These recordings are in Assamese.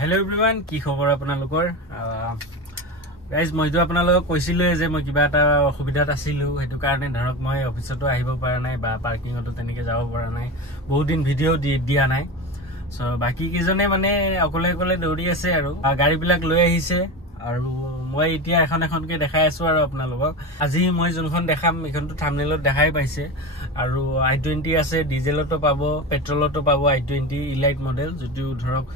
Hello everyone, কি খবৰ আপোনালোকৰ? গাইজ মইতো আপোনালোকক কৈছিলো যে মই কিবা এটা অসুবিধাত আছিলো, হেতু কাৰণে ধৰক মই অফিসতো আহিব পৰা নাই বা পাৰ্কিংতো তেনেকে যাব পৰা নাই, বহুত দিন ভিডিও দিয়া নাই। সো বাকি কিজনে মানে অকলে অকলে দৌৰি আছে আৰু গাড়ী বিলাক লৈ আহিছে আৰু মই এতিয়া এখনকে দেখাই আছো আৰু আপোনালোকক। আজি মই যোনখন দেখাম এখনটো থাম্বনেলত দেখাই পাইছে আৰু i20 আছে, ডিজেলতো পাব, পেট্ৰলতো পাব। i20 ইলাইট মডেল যেটো ধৰক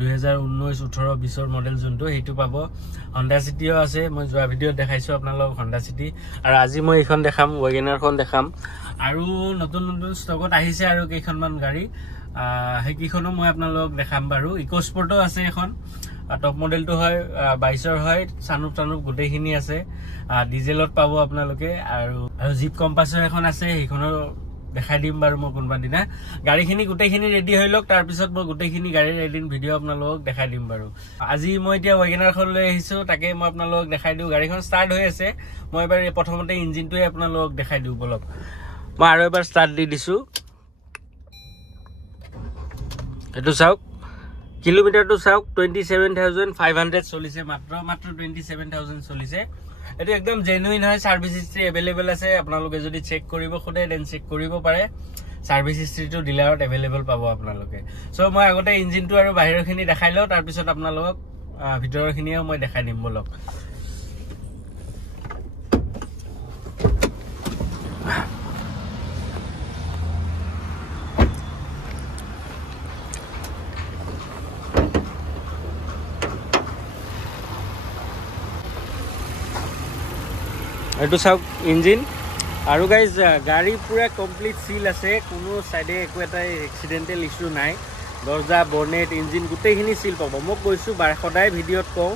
2019-18-20 মডেল যোনটো হেতু পাব। Honda City আছে, মই যোৱা ভিডিও দেখাইছো আপোনালোকক Honda City, আৰু আজি মই এখন দেখাম, WagonR খন দেখাম। আৰু নতুন নতুন ষ্টকত আহিছে আৰু কেইখনমান গাড়ী, হেকিখনো মই আপোনালোকক দেখাম বাৰু। ইকোস্পৰ্টও আছে এখন, টপ মডেলটো হয় 22ৰ হয়, সানুপ গোটেইখিনি আছে। ডিজেলত পাব আপোনালোকে, আৰু জিপ কম্পাছৰ এখন আছে, সেইখনো দেখাই দিম বাৰু মই কোনবা দিনা। গাড়ীখিনি গোটেইখিনি ৰেডি হৈ লওক, তাৰ পিছত মই গোটেইখিনি গাড়ীৰ এদিন ভিডিও আপোনালোকক দেখাই দিম বাৰু। আজি মই এতিয়া WagonR খন লৈ আহিছো, তাকে মই আপোনালোকক দেখাই দিও। গাড়ীখন ষ্টাৰ্ট হৈ আছে, মই এবাৰ প্ৰথমতে ইঞ্জিনটোৱে আপোনালোকক দেখাই দিও বলক। মই আৰু এবাৰ ষ্টাৰ্ট দি দিছো, এটো চাওক, কিলোমিটাৰটো চাওক 27,500 চলিছে, মাত্ৰ 27,000 চলিছে। এটো একদম জেনুইন হয়, সাৰ্ভিস হিস্ট্ৰি अवेलेबल আছে, আপোনালোকে যদি চেক কৰিব খোদে দেন চেক কৰিব পাৰে। সাৰ্ভিস হিস্ট্ৰিটো ডিলাৰত अवेलेबल পাব আপোনালোকে। সো মই আগতে ইঞ্জিনটো আৰু বাহিৰৰখিনি দেখাই লও, তাৰ পিছত আপোনালোকক ভিতৰৰখিনিও মই দেখাই দিম বলক। এটো চাওক ইঞ্জিন, আৰু গাইজ গাড়ী পুৰা কমপ্লিট সিল আছে, কোনো সাইডে একো এটা এক্সিডেন্টাল ইস্যু নাই। দরজা, বনেট, ইঞ্জিন গোটেইখিনি সিল পাব। মই কৈছো সদায় ভিডিওত কওঁ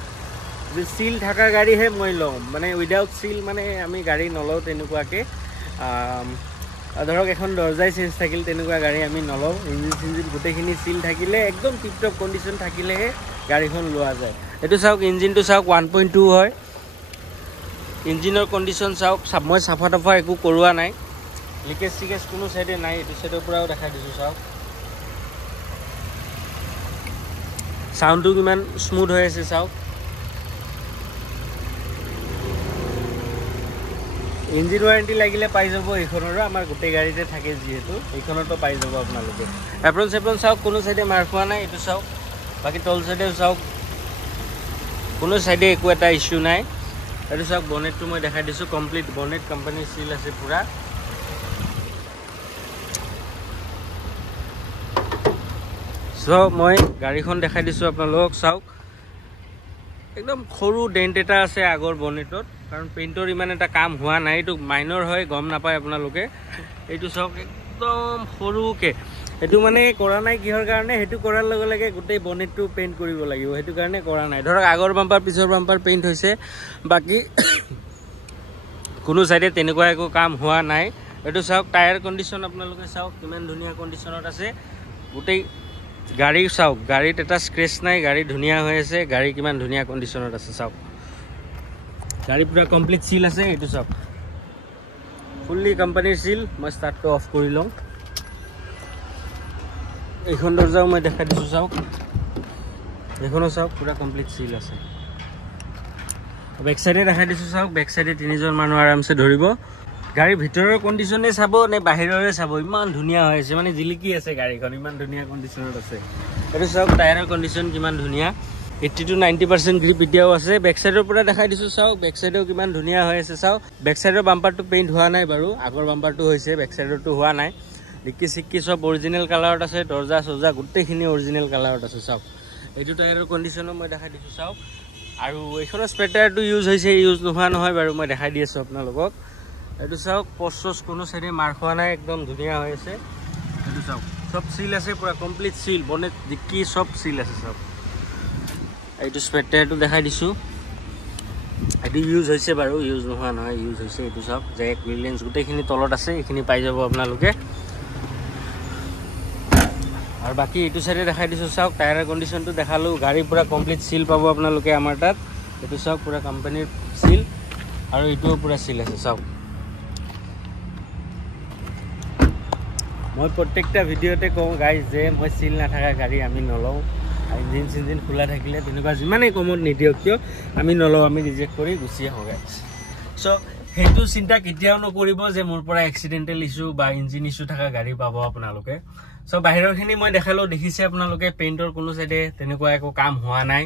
যে সিল থাকা গাড়ীহে মই লওঁ, মানে উইদাউট সিল মানে আমি গাড়ী নলওঁ তেনেকুৱাকে। ধৰক এখন দৰজাই চেঞ্জ থাকিল তেনেকুৱা গাড়ী আমি নলওঁ। ইঞ্জিন গোটেইখিনি সিল থাকিলে, একদম টিপটপ কন্ডিশন থাকিলেহে গাড়ীখন লোৱা যায়। এটো চাওক ইঞ্জিনটো চাওক 1.2 হয়। ইঞ্জিনৰ কন্ডিশন চাওক, মই সাফা টাফা একো কৰোৱা নাই, লিকেজ সিকেজ কোনো সাইডে নাই। এটো সাইডৰ পৰাও দেখাই দিছো চাওক, সাউন্ডটো কিমান স্মুথ হৈ আছে চাওক। ইঞ্জিন ওয়ারেন্টি লাগিলে পাই যাব এইখনৰো, আমাৰ গোটেই গাড়ীতে থাকে যিহেতু এইখনতো পাই যাব আপোনালোকে। এপ্ৰন চাওক, কোনো সাইডে মাৰ খোৱা নাই। এটো চাওক, বাকি তল সাইডেও চাওক, কোনো সাইডে একো এটা ইস্যু নাই। এটো চাওক বনেটটো মই দেখাই দিছো, কমপ্লিট বনেট কোম্পানী সিল আছে পুৰা। সো মই গাড়ীখন দেখাই দিছো আপোনালোকক চাওক, একদম সৰু ডেন্ট এটা আছে আগৰ বনেটত, কাৰণ পেইন্টৰ ইমান এটা কাম হোৱা নাই, এইটো মাইনৰ হয়, গম নাপায় আপোনালোকে। এইটো চাওক একদম সৰুকে, এটো মানে কৰা নাই কিহৰ কাৰণে, হেতু কৰাৰ লগে লগে গোটেই বনেটটো পেইন্ট কৰিব লাগিব, হেতু কাৰণে কৰা নাই। ধৰক আগৰ বাম্পাৰ পিছৰ বাম্পাৰ পেইন্ট হৈছে, বাকি কোনো সাইডে তেনেকুৱা একো কাম হোৱা নাই। এটো চাওক টায়াৰ কন্ডিশন আপোনালোকে চাওক কিমান ধুনীয়া কন্ডিশনত আছে। গোটেই গাড়ী চাওক, গাড়ীত এটা স্ক্ৰেচ নাই, গাড়ী ধুনীয়া হৈ আছে, গাড়ী কিমান ধুনীয়া কন্ডিশনত আছে চাওক। গাড়ী পুৰা কমপ্লিট সিল আছে। এটো চাওক ফুল্লি কোম্পানীৰ সিল। মই স্টাৰ্টটো অফ কৰি লওঁ। এইখন দৰজাও মই দেখাই দিছো চাওক, এইখনো চাওক পুৰা কমপ্লিট সিল আছে। বেক সাইডে দেখাই দিছো চাওক, বেক সাইডে তিনিজন মানুহ আৰামছে ধৰিব। গাড়ীৰ ভিতৰৰ কন্ডিশনে চাব নে বাহিৰৰে চাব, ইমান ধুনীয়া হৈ আছে, মানে জিলিকি আছে গাড়ীখন, ইমান ধুনীয়া কন্ডিশনত আছে। এটো চাওক টায়াৰৰ কন্ডিশন কিমান ধুনীয়া, 80 to 90% গ্ৰিপ এতিয়াও আছে। বেক সাইডৰ পৰা দেখাই দিছো চাওক, বেক সাইডেও কিমান ধুনীয়া হৈ আছে চাওক। বেক সাইডৰ বাম্পাৰটো পেইন্ট হোৱা নাই বাৰু, আগৰ বাম্পাৰটো হৈছে, বেক সাইডৰটো হোৱা নাই। ডিক্কি সিক্কি সব অৰিজিনেল কালাৰত আছে, দৰজা সজা গোটেইখিনি অৰিজিনেল কালাৰত আছে চাওক। এইটো টায়াৰৰ কন্ডিশনো মই দেখাই দিছো চাওক। আৰু এইখনৰ স্পেয়াৰ টায়াৰটো ইউজ হৈছে, ইউজ নোহোৱা নহয় বাৰু, মই দেখাই দি আছো আপোনালোকক। এটো চাওক পষ্ট কোনো সাইডে মাৰ খোৱা নাই, একদম ধুনীয়া হৈ আছে। এটো চাওক সব সিল আছে, পুৰা কমপ্লিট সিল, বনেট ডিক্কি সব সিল আছে চাওক। এইটো স্পেয়াৰ টায়াৰটো দেখাই দিছো, এটো ইউজ হৈছে বাৰু, ইউজ নোহোৱা নহয়, ইউজ হৈছে। এটো চাওক জেক ৰিলেন্স গোটেইখিনি তলত আছে, এইখিনি পাই যাব আপোনালোকে। আৰু বাকি এইটো সাইডে দেখাই দিছো চাওক, টায়াৰৰ কন্ডিশনটো দেখালো, গাড়ী পুৰা কমপ্লিট সিল পাব আপোনালোকে আমাৰ তাত। এটো চাওক পুৰা কোম্পানীৰ সিল, আৰু এইটোও পুৰা সিল আছে চাওক। মই প্ৰত্যেকটা ভিডিওতে কওঁ গাইজ যে মই সিল নাথাকা গাড়ী আমি নলওঁ, ইঞ্জিন খোলা থাকিলে তেনেকুৱা যিমানেই কমত নিদিয়ক কিয় আমি নলওঁ, আমি ৰিজেক্ট কৰি গুচি আহোঁ গাইজ। চ' সেইটো চিন্তা কেতিয়াও নকৰিব যে মোৰ পৰা এক্সিডেণ্টেল ইছ্যু বা ইঞ্জিন ইছ্যু থকা গাড়ী পাব আপোনালোকে। চ' বাহিৰৰখিনি মই দেখালোঁ, দেখিছে আপোনালোকে পেইণ্টৰ কোনো চাইডে তেনেকুৱা একো কাম হোৱা নাই,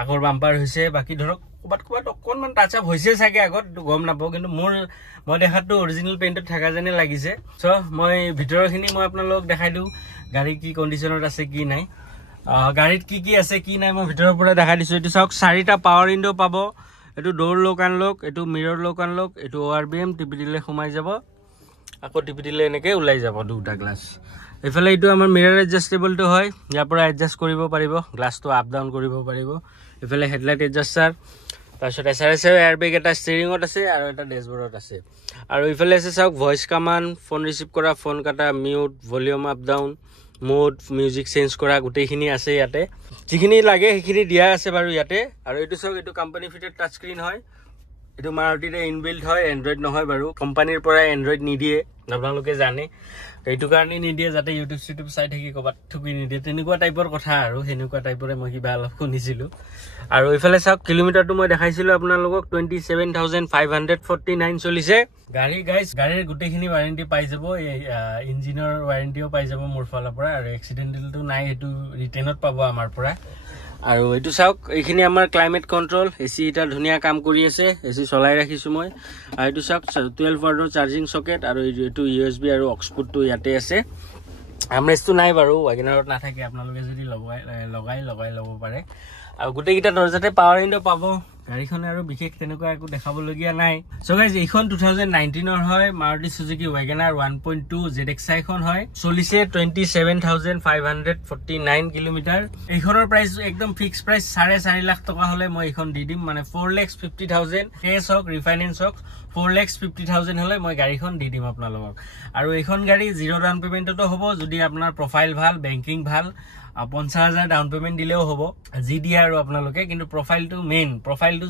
আগৰ বাম্পাৰ হৈছে, বাকী ধৰক ক'ৰবাত অকণমান টাচ আপ হৈছে চাগে আগত, গম নাপাওঁ, কিন্তু মই দেখাতটো অৰিজিনেল পেইণ্টত থকা যেনে লাগিছে। চ' মই ভিতৰৰখিনি মই আপোনালোকক দেখাই দিওঁ, গাড়ী কি কণ্ডিশ্যনত আছে কি নাই, গাড়ীত কি আছে কি নাই মই ভিতৰৰ পৰা দেখাই দিছোঁ। এইটো চাওক 4টা পাৱাৰ উইণ্ডো পাব, এইটো ডোৰ লক আনলক, এইটো মিৰৰ লক আনলক, এইটো ORBM, টিপি দিলে সোমাই যাব, আকৌ টিপি দিলে এনেকৈ ওলাই যাব 2টা গ্লাছ। এইফালে এইটো আমাৰ মিৰৰ এডজাষ্টেবলটো হয়, ইয়াৰ পৰা এডজাষ্ট কৰিব পাৰিব, গ্লাছটো আপ ডাউন কৰিব পাৰিব। এইফালে হেডলাইট এডজাষ্টাৰ, তাৰপিছত SRS এয়াৰবেগ এটা ষ্টিৰিঙত আছে আৰু এটা ডেছবৰ্ডত আছে। আৰু ইফালে আছে চাওক ভইচ কমাণ্ড, ফোন ৰিচিভ কৰা, ফোন কাটা, mute, volume up down, mode, music change কৰা, গোটেইখিনি আছে ইয়াতে, যিখিনি লাগে সেইখিনি দিয়া আছে বাৰু ইয়াতে। আৰু এইটো চাওক, এইটো কোম্পানী ফিটেড টাচ স্ক্ৰীণ হয়, এইটো মাৰুতিৰে ইনবিল্ড হয়, এণ্ড্ৰইড নহয় বাৰু, কোম্পানীৰ পৰা এণ্ড্ৰইড নিদিয়ে, আপোনালোকে জানে, এইটো কাৰণে নিদিয়ে যাতে ইউটিউব চাই থাকি ক'ৰবাত ঠুকি নিদিয়ে, তেনেকুৱা টাইপৰ কথা আৰু, সেনেকুৱা টাইপৰে মই কিবা অলপ শুনিছিলোঁ। আৰু এইফালে চাওক কিলোমিটাৰটো মই দেখাইছিলোঁ আপোনালোকক 27,549 চলিছে গাড়ী গাইজ। গাড়ীৰ গোটেইখিনি ৱাৰেণ্টি পাই যাব, ইঞ্জিনৰ ৱাৰেণ্টিও পাই যাব মোৰ ফালৰ পৰা, আৰু এক্সিডেণ্টেলটো নাই, সেইটো ৰিটেনত পাব আমাৰ পৰা। আৰু এইটো চাওক, এইখিনি আমাৰ ক্লাইমেট কণ্ট্ৰল, AC এটা ধুনীয়া কাম কৰি আছে, AC চলাই ৰাখিছোঁ মই। আৰু এইটো চাওক 12 ৱাটৰ চাৰ্জিং চকেট, আৰু এইটো USB আৰু অক্সফোৰ্ডটো ইয়াতে আছে। আমৰেষ্টটো নাই বাৰু, ৱাগনাৰত নাথাকে, আপোনালোকে যদি লগাই ল'ব পাৰে। আৰু গোটেইকেইটা দৰজাতে পাৱাৰ উইণ্ডো পাব, গাড়ীখনে আৰু বিশেষ তেনেকুৱা একো দেখাবলগীয়া নাই। চ' গাইজ এইখন 2019ৰ হয়, মাৰুতি চুজুকি ৱেগনাৰ 1.2 ZXi খন হয়, চলিছে 27,549 কিলোমিটাৰ। এইখনৰ প্ৰাইচ একদম ফিক্স প্ৰাইচ 4.5 লাখ টকা হ'লে মই এইখন দি দিম, মানে 4,50,000 কেছ হওক ৰিফাইনেন্স হওক, 4,50,000 হ'লে মই গাড়ীখন দি দিম আপোনালোকক। আৰু এইখন গাড়ী 0 ডাউন পেমেণ্টতো হ'ব, যদি আপোনাৰ প্ৰফাইল ভাল, বেংকিং ভাল, 50,000 ডাউন পেমেণ্ট দিলেও হ'ব, যি দিয়ে আৰু আপোনালোকে। কিন্তু প্ৰফাইলটো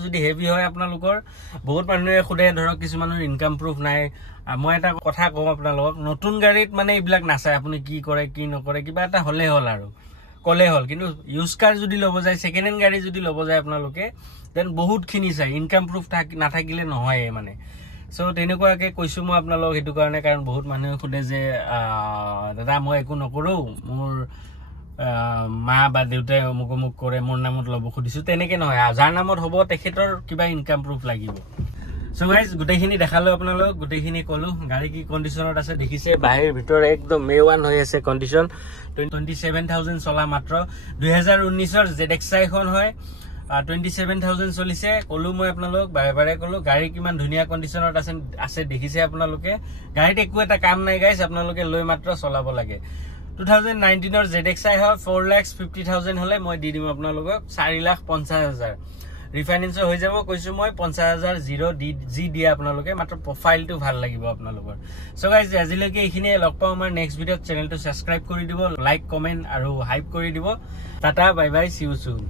যদি হেভি হয় আপোনালোকৰ, বহুত মানুহে সোধে ধৰক কিছুমানৰ ইনকাম প্ৰুফ নাই, মই এটা কথা কওঁ আপোনালোকক, নতুন গাড়ীত মানে এইবিলাক নাচায়, আপুনি কি কৰে কি নকৰে, কিবা এটা হ'লে হ'ল আৰু ক'লে হ'ল। কিন্তু ইউজ কাৰ যদি ল'ব যায়, ছেকেণ্ড হেণ্ড গাড়ী যদি ল'ব যায় আপোনালোকে, দেন বহুতখিনি চাই, ইনকাম প্ৰুফ নাথাকিলে নহয়ে মানে। চ' তেনেকুৱাকৈ কৈছোঁ মই আপোনালোকক সেইটো কাৰণে, কাৰণ বহুত মানুহে সোধে যে দাদা মই একো নকৰোঁ, মোৰ মা বা দেউতাই অমুক কৰে, মোৰ নামত ল'ব খুজিছোঁ, তেনেকৈ নহয়, যাৰ নামত হ'ব তেখেতৰ কিবা ইনকাম প্ৰুফ লাগিব। চ' গাইজ গোটেইখিনি দেখালোঁ আপোনালোক, গোটেইখিনি ক'লোঁ, গাড়ী কি কণ্ডিশ্যনত আছে দেখিছে, বাহিৰ ভিতৰ একদম A1 হৈ আছে কণ্ডিশ্যন। 27,000 চলা মাত্ৰ, 2019ৰ ZXi খন হয়, 27,000 চলিছে। ক'লোঁ মই আপোনালোক, বাৰে ক'লোঁ গাড়ী কিমান ধুনীয়া কণ্ডিশ্যনত আছে দেখিছে আপোনালোকে। গাড়ীত একো এটা কাম নাই গাইজ, আপোনালোকে লৈ মাত্ৰ চলাব লাগে। 2019ৰ ZXi হয়, 4,50,000 হ'লে মই দি দিম আপোনালোকক 4,50,000, ৰিফাইনেন্সো হৈ যাব, কৈছোঁ মই 50,000 যি দিয়ে আপোনালোকে, মাত্ৰ প্ৰফাইলটো ভাল লাগিব আপোনালোকৰ। চ' গাইজ আজিলৈকে এইখিনিয়ে, লগ পাওঁ আমাৰ নেক্সট ভিডিঅ'ত। চেনেলটো ছাবস্ক্ৰাইব কৰি দিব, লাইক কমেণ্ট আৰু হাইপ কৰি দিব। Tata bye bye, C you soon.